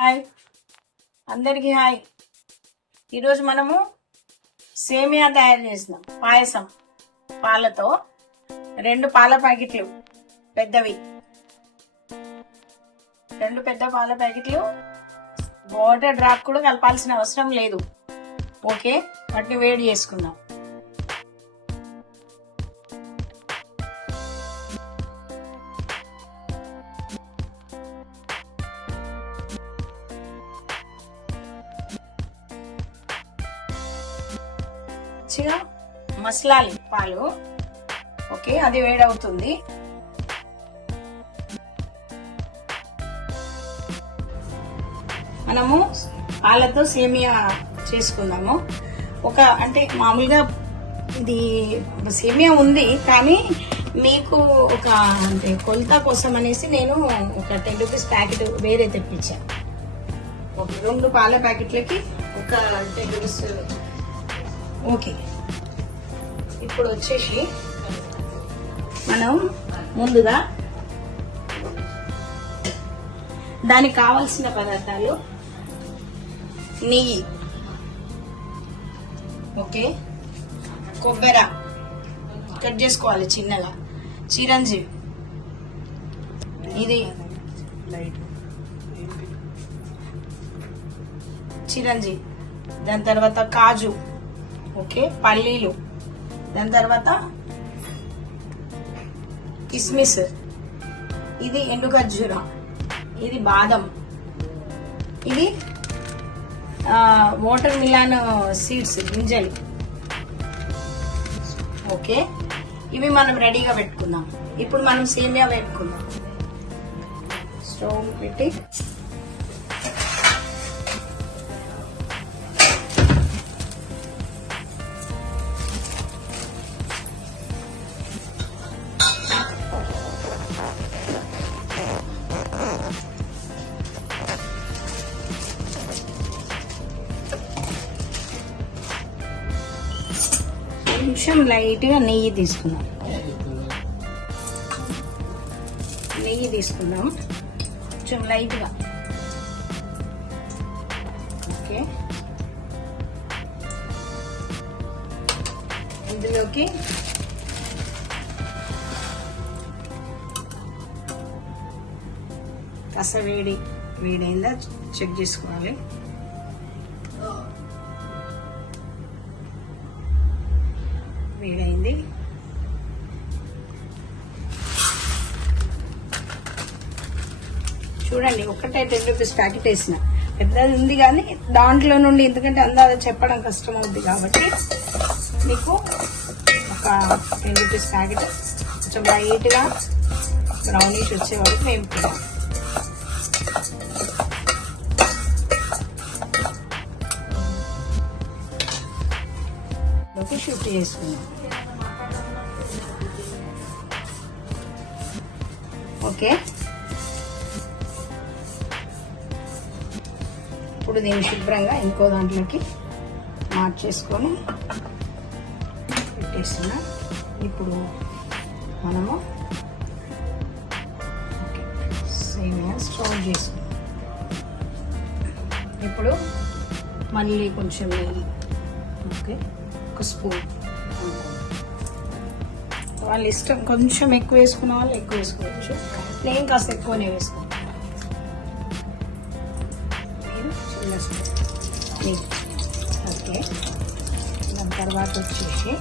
Hi అందరికీ hi. ఈరోజు మనము సేమియా తయారు చేసినాం. పాయసం పాలతో 2 పాల ప్యాకెట్లు పెద్దవి, 2 పెద్ద పాల ప్యాకెట్లు. వాటర్ డ్రాప్ కూడా కలపాల్సిన అవసరం లేదు. ఓకే, వాటిని వేడి చేసుకుందాం. మంచిగా మసలాలి పాలు. ఓకే, అది వేడవుతుంది. మనము పాలతో సేమియా చేసుకుందాము. అంటే మామూలుగా ఇది సేమియా ఉంది, కానీ మీకు అంటే కొలత కోసం అనేసి నేను ఒక 10 రూపీస్ ప్యాకెట్ వేరే తెప్పించాను. 2 పాల ప్యాకెట్లకి ఒక 10 రూపీస్. ఓకే, ఇప్పుడు వచ్చేసి మనం ముందుగా దానికి కావలసిన పదార్థాలు: నెయ్యి, ఓకే, కొబ్బరి కట్ చేసుకోవాలి చిన్నగా, చిరంజీవి, ఇది చిరంజీవి, దాని తర్వాత కాజు, ఓకే, పల్లీలు, దాని తర్వాత కిస్మిస్, ఇది ఎండు ఖర్జూరం, ఇది బాదం, ఇది వాటర్ మిలాన్ సీడ్స్, గింజలు. ఓకే, ఇవి మనం రెడీగా పెట్టుకుందాం. ఇప్పుడు మనం సేమియా పెట్టుకుందాం. స్టవ్ పెట్టి కొంచెం లైట్గా నెయ్యి తీసుకుందాం. కొంచెం లైట్గా. ఓకే, ఇందులోకి కాస్త వేడైందా చెక్ చేసుకోవాలి. వేడైంది. చూడండి, ఒకటే 10 రూపీస్ ప్యాకెట్ వేసిన, పెద్దది ఉంది కానీ దాంట్లో నుండి, ఎందుకంటే అందాజ చెప్పడం కష్టం అవుద్ది కాబట్టి మీకు ఒక 10 రూపీస్ ప్యాకెట్ కొంచెం లైట్గా బ్రౌనిష్ వచ్చే వరకు వేపుకుందాం. షిఫ్ట్ చేసుకుందాం. ఓకే, ఇప్పుడు దీన్ని శుభ్రంగా ఇంకో దాంట్లోకి మార్చేసుకొని పెట్టేస్తున్నా. ఇప్పుడు మనము సేమియా స్టోర్ చేసుకుందాం. ఇప్పుడు మళ్ళీ కొంచెం నెయ్యి, ఓకే, ఒక స్పూన్. వాళ్ళ ఇష్టం, కొంచెం ఎక్కువ వేసుకున్న వాళ్ళు ఎక్కువ వేసుకోవచ్చు, నేను కాస్త ఎక్కువనే వేసుకుంటాను. మీరు చిన్న స్పూన్. ఓకే, దాని తర్వాత వచ్చేసి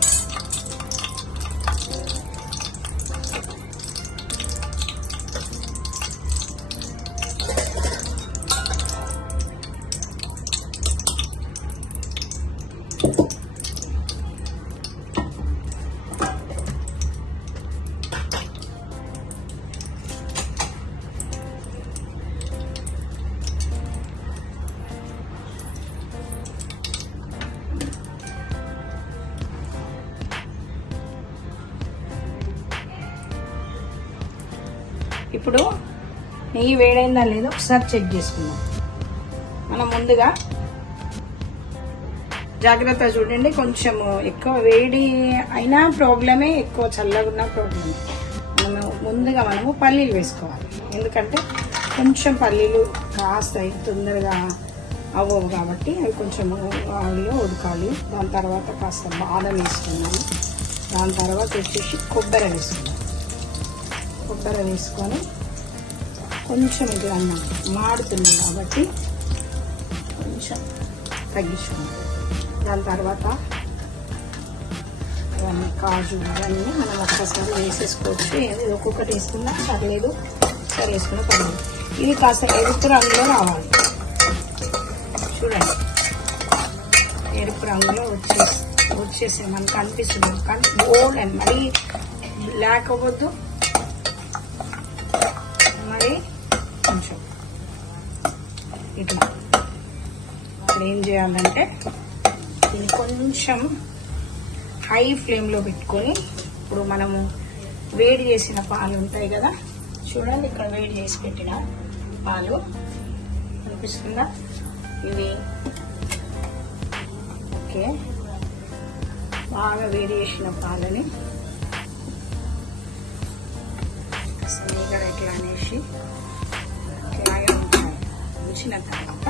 ఇప్పుడు నెయ్యి వేడైందా లేదో ఒకసారి చెక్ చేసుకుందాం. మనం ముందుగా జాగ్రత్త చూడండి, కొంచెం ఎక్కువ వేడి అయినా ప్రాబ్లమే, ఎక్కువ చల్లగా ఉన్నా ప్రాబ్లమే. మనము ముందుగా పల్లీలు వేసుకోవాలి, ఎందుకంటే కొంచెం పల్లీలు కాస్త తొందరగా అవ్వవు కాబట్టి అవి కొంచెం ఆయిల్లో ఉడకాలి. దాని తర్వాత కాస్త బాదం వేసుకున్నాను. దాని తర్వాత వచ్చేసి కొబ్బరి వేసుకున్నాను. కొబ్బరి వేసుకొని కొంచెం ఇట్లా అన్నం మాడుతున్నాం కాబట్టి కొంచెం తగ్గించుకున్నాం. దాని తర్వాత ఇవన్నీ కాజు ఇవన్నీ మనం ఒక్కసారి వేసేసుకోవచ్చు. ఏది ఒక్కొక్కటి వేసుకున్నా పర్లేదు, ఒకసారి వేసుకున్నా పర్లేదు. ఇవి కాస్త ఎరుపు రంగులో రావాలి. చూడండి, ఎరుపు రంగులో వచ్చేసి మనకు అనిపిస్తుంది. కానీ గోల్డ్ అని మరీ బ్లాక్ అవ్వద్దు, మరి కొంచెం ఇట్లా. ఇప్పుడు ఏం చేయాలంటే దీన్ని కొంచెం హై ఫ్లేమ్లో పెట్టుకొని, ఇప్పుడు మనము వేడి చేసిన పాలు ఉంటాయి కదా, చూడండి ఇక్కడ వేడి చేసి పెట్టిన పాలు అనిపిస్తుందా, ఇవి ఓకే. బాగా వేడి చేసిన పాలని సరిగా ఇట్లా అనేసి ఇట్లాగే ఉంచిన తర్వాత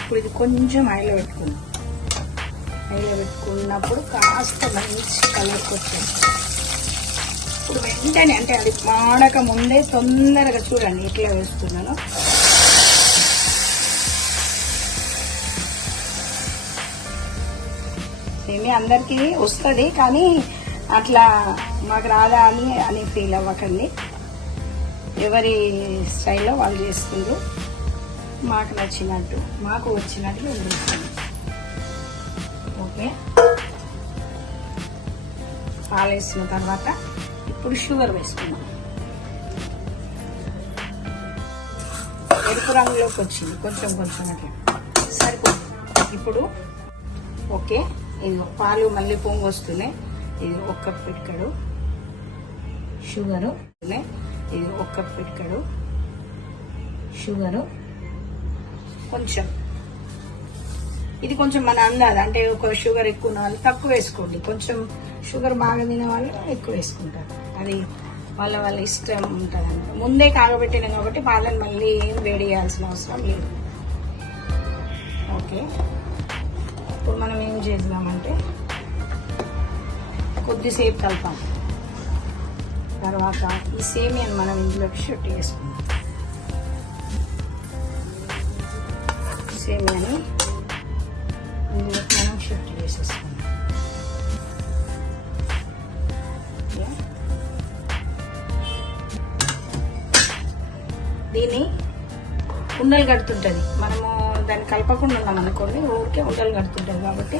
ఇప్పుడు ఇది కొంచెం ఆయిల్లో పెట్టుకుందాం. ఆయిల్లో పెట్టుకున్నప్పుడు కాస్త మంచి కలర్కి వచ్చేస్తుంది. ఇప్పుడు వెంటనే అంటే అది మాడక ముందే తొందరగా చూడండి ఇట్లా వేస్తున్నాను. ఏమి అందరికీ వస్తుంది, కానీ అట్లా మాకు రాదా అని ఫీల్ అవ్వకండి. ఎవరి స్టైల్లో వాళ్ళు చేస్తుండ్రు. మాకు నచ్చినట్టు, మాకు వచ్చినట్టు చేస్తుంది. ఓకే, పాలు వేసిన తర్వాత ఇప్పుడు షుగర్ వేసుకున్నాం. ఎరుపు రంగులోకి వచ్చింది కొంచెం కొంచెం అట్లా సరిపోతుంది. ఇప్పుడు ఓకే, ఇది పాలు మళ్ళీ పొంగు వస్తున్నాయి. ఇది ఒక్క పిడికెడు షుగరు, ఇది ఒక్క పిడికెడు షుగరు, కొంచెం ఇది కొంచెం మన అందాది. అంటే ఒక షుగర్ ఎక్కువ ఉన్న వాళ్ళు తక్కువ వేసుకోండి, కొంచెం షుగర్ బాగా తినే వాళ్ళు ఎక్కువ వేసుకుంటారు. అది వాళ్ళ వాళ్ళ ఇష్టం ఉంటుంది. ముందే కాగబెట్టినాం కాబట్టి పాలను మళ్ళీ ఏం వేడి చేయాల్సిన అవసరం లేదు. ఓకే, ఇప్పుడు మనం ఏం చేద్దామంటే కొద్దిసేపు కలపాలి. తర్వాత ఈ సేమియాని మనం ఇందులోకి షిఫ్ట్ చేసుకుందాం. సేమియాని ఇందులోకి మనం షిఫ్ట్ చేసేసుకుందాం. దీన్ని ఉండలు కడుతుంటుంది. మనము దాన్ని కలపకుండా ఉన్నాం అనుకోండి, ఊరికే ఉండలు కడుతుంటుంది. కాబట్టి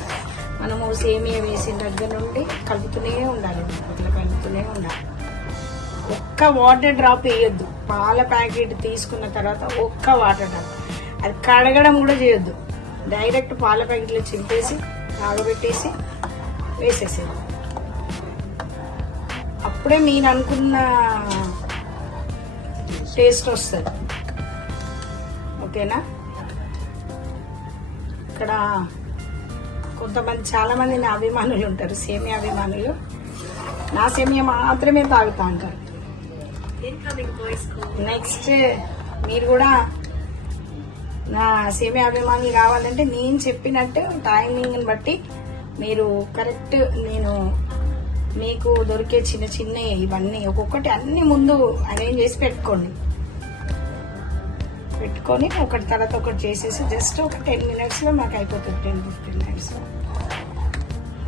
మనము సేమియా వేసిన దగ్గర నుండి కలుపుతూనే ఉండాలి, అట్లా కలుపుతూనే ఉండాలి. ఒక్క వాటర్ డ్రాప్ వేయొద్దు. పాల ప్యాకెట్ తీసుకున్న తర్వాత ఒక్క వాటర్ డ్రాప్, అది కడగడం కూడా చేయొద్దు. డైరెక్ట్ పాల ప్యాకెట్లో చింపేసి కాగబెట్టేసి వేసేసేది. అప్పుడే మీరు అనుకున్న టేస్ట్ వస్తుంది. ఓకేనా? ఇక్కడ కొంతమంది చాలా మంది నా అభిమానులు ఉంటారు, సేమియా అభిమానులు. నా సేమియా మాత్రమే తాగుతా అంటారు. నెక్స్ట్ మీరు కూడా నా సేమియా అభిమానులు కావాలంటే నేను చెప్పినట్టు టైమింగ్ని బట్టి మీరు కరెక్ట్, నేను మీకు దొరికే చిన్న చిన్న ఇవన్నీ ఒక్కొక్కటి అన్ని ముందు అరేంజ్ చేసి పెట్టుకొని ఒకటి తర్వాత ఒకటి చేసేసి జస్ట్ ఒక 10 minutesలో మాకు అయిపోతుంది, 10-15 minutesలో.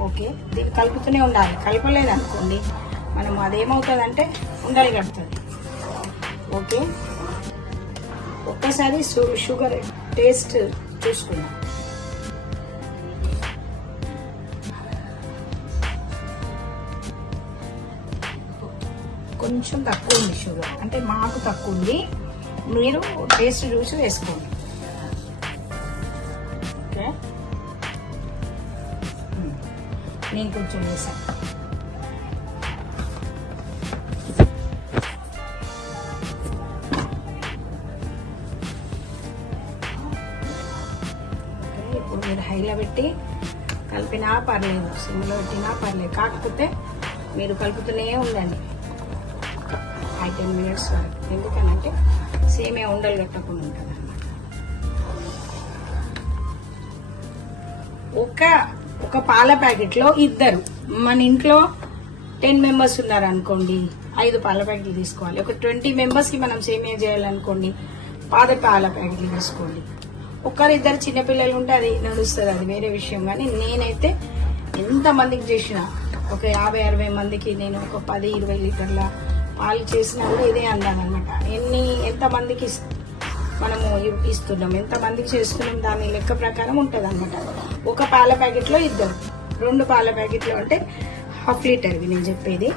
ఓకే, దీన్ని కలుపుతూనే ఉండాలి. కలపలేదు అనుకోండి మనం అదేమవుతుందంటే ఉండలు కడుతుంది. ఓకే, ఒక్కసారి షుగర్ టేస్ట్ చూసుకుందాం. కొంచెం తక్కువ ఉంది షుగర్, అంటే మాకు తక్కువ ఉంది, మీరు టేస్ట్ చూసి వేసుకోండి. ఓకే, నేను కొంచెం వేసాను. ఇప్పుడు మీరు హైలో పెట్టి కలిపినా పర్లేదు, సిమ్లో పెట్టినా పర్లేదు, కాకపోతే మీరు కలుపుతూనే ఉండండి. 5-10 minutes వరకు. ఎందుకనంటే సేమియా ఉండలు కట్టకుండా ఉంటుంది అన్నమాట. ఒక పాల ప్యాకెట్ లో ఇద్దరు, మన ఇంట్లో 10 మెంబర్స్ ఉన్నారు అనుకోండి, 5 పాల ప్యాకెట్లు తీసుకోవాలి. ఒక 20 మెంబర్స్ కి మనం సేమియా చేయాలనుకోండి, పాల ప్యాకెట్లు తీసుకోండి. ఒక్కరిద్దరు చిన్నపిల్లలు ఉంటే అది నడుస్తుంది, అది వేరే విషయం. కానీ నేనైతే ఎంత మందికి చేసిన, ఒక 50-60 మందికి నేను ఒక 10-20 లీటర్ల పాలు చేసినా కూడా ఇదే అన్నానమాట. ఎంత మందికి మనము ఇస్తున్నాం, ఎంత మందికి చేస్తున్నాం, దాని లెక్క ప్రకారం ఉంటుంది అనమాట. ఒక పాల ప్యాకెట్ లో ఇద్దరు, 2 పాల ప్యాకెట్లు అంటే 1/2 లీటర్వి నేను చెప్పేది,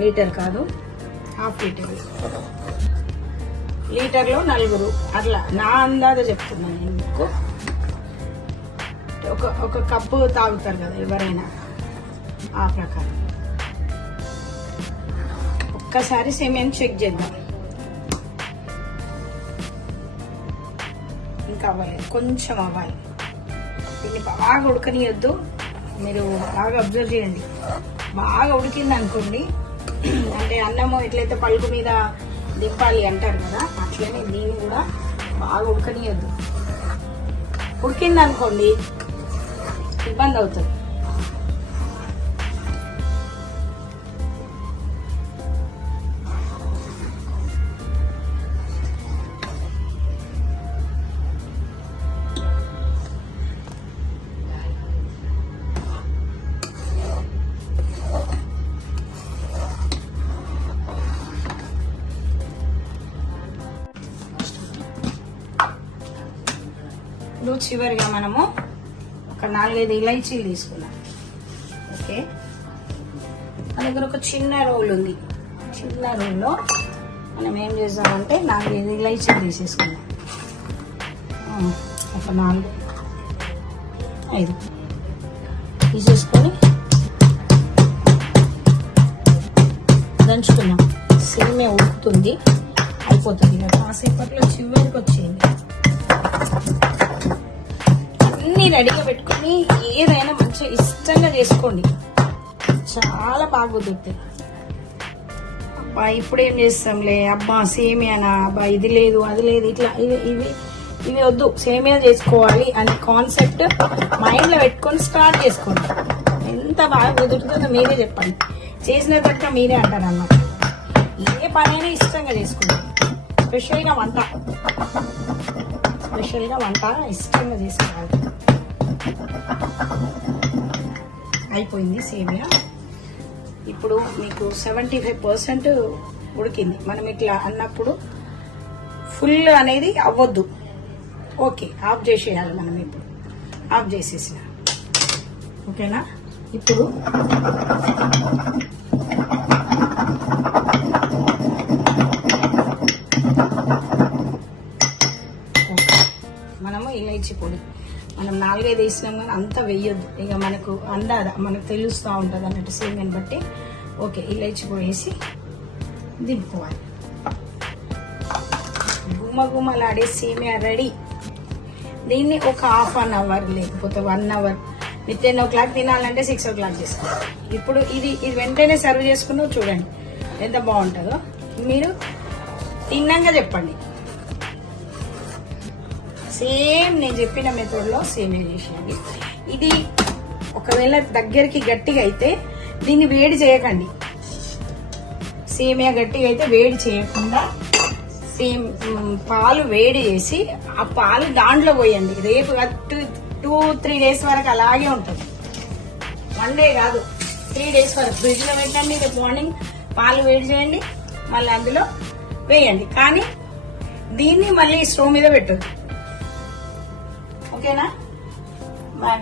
లీటర్ కాదు 1/2 లీటర్. లీటర్లో 4, అట్లా నా అందాజ చెప్తున్నాను నేను మీకు. ఒక కప్పు తాగుతారు కదా ఎవరైనా, ఆ ప్రకారం. ఒక్కసారి సేమియాని చెక్ చేద్దాం. ఇంకా అవ్వాలి, కొంచెం అవ్వాలి. దీన్ని బాగా ఉడకనియొద్దు. మీరు బాగా అబ్జర్వ్ చేయండి. బాగా ఉడికింది అనుకోండి, అంటే అన్నము ఎట్లయితే పలుకు మీద దింపాలి అంటారు కదా, అట్లనే దీన్ని కూడా బాగా ఉడకనియొద్దు. ఉడికింది అనుకోండి ఇబ్బంది అవుతుంది. ఇప్పుడు చివరిగా మనము ఒక 4-5 ఇలైచీలు తీసుకున్నాం. ఓకే, మన దగ్గర ఒక చిన్న రోల్ ఉంది. చిన్న రోల్లో మనం ఏం చేద్దామంటే 4-5 ఇలైచీలు తీసేసుకున్నాం. ఒక 4-5 తీసేసుకొని దంచుకున్నాం. సేమియా ఉడుకుతుంది, అయిపోతుంది కదా. కాసేపట్లో చివరికి వచ్చింది. అన్ని రెడీగా పెట్టుకుని ఏదైనా మంచిగా ఇష్టంగా చేసుకోండి, చాలా బాగా కుదురుతాయి. అబ్బా ఇప్పుడు ఏం చేస్తాంలే, అబ్బా సేమియానా, అబ్బా ఇది లేదు అది లేదు, ఇట్లా ఇవి వద్దు, సేమియా చేసుకోవాలి అనే కాన్సెప్ట్ మైండ్ లో పెట్టుకొని స్టార్ట్ చేసుకోండి. ఎంత బాగా కుదురుతుందో మీరే చెప్పండి, చేసిన తర్వాత మీరే అంటారు అన్నమాట. ఏ పనైనా ఇష్టంగా చేసుకోండి. స్పెషల్గా వంట ఇష్టంగా చేసుకోవాలి. అయిపోయింది సేమియా. ఇప్పుడు మీకు 75% ఉడికింది. మనం ఇట్లా అన్నప్పుడు ఫుల్ అనేది అవ్వద్దు. ఓకే, ఆఫ్ చేసేయాలి మనం. ఇప్పుడు ఆఫ్ చేసేసిన, ఓకేనా. ఇప్పుడు మనము ఇలైచి పొడి మనం 4-5 వేసినాం కానీ అంత వేయొద్దు. ఇక మనకు మనకు తెలుస్తూ ఉంటుంది అన్నట్టు సేమియాని బట్టి. ఓకే, ఇలైచి పొడి వేసి దింపుకోవాలి. గుమ్మగుమ్మలాడే సేమియా రెడీ. దీన్ని ఒక 1/2 అవర్ లేకపోతే 1 అవర్, మీరు 10 o'clock తినాలంటే 6 o'clock చేసుకోవాలి. ఇప్పుడు ఇది వెంటనే సర్వ్ చేసుకున్నా చూడండి ఎంత బాగుంటుందో. మీరు తిన్నాక చెప్పండి. సేమ్ నేను చెప్పిన మెథడ్లో సేమియా చేసేయండి. ఇది ఒకవేళ దగ్గరికి గట్టిగా అయితే దీన్ని వేడి చేయకండి. సేమియా గట్టిగా అయితే వేడి చేయకుండా పాలు వేడి చేసి ఆ పాలు దాంట్లో పోయండి. రేపు 2-3 days వరకు అలాగే ఉంటుంది. 1 day కాదు, 3 days వరకు ఫ్రిడ్జ్ లో పెట్టండి. రేపు మార్నింగ్ పాలు వేడి చేయండి, మళ్ళీ అందులో వేయండి. కానీ దీన్ని మళ్ళీ స్టవ్ మీద పెట్టొద్దు. ఓకేనా? బాయ్.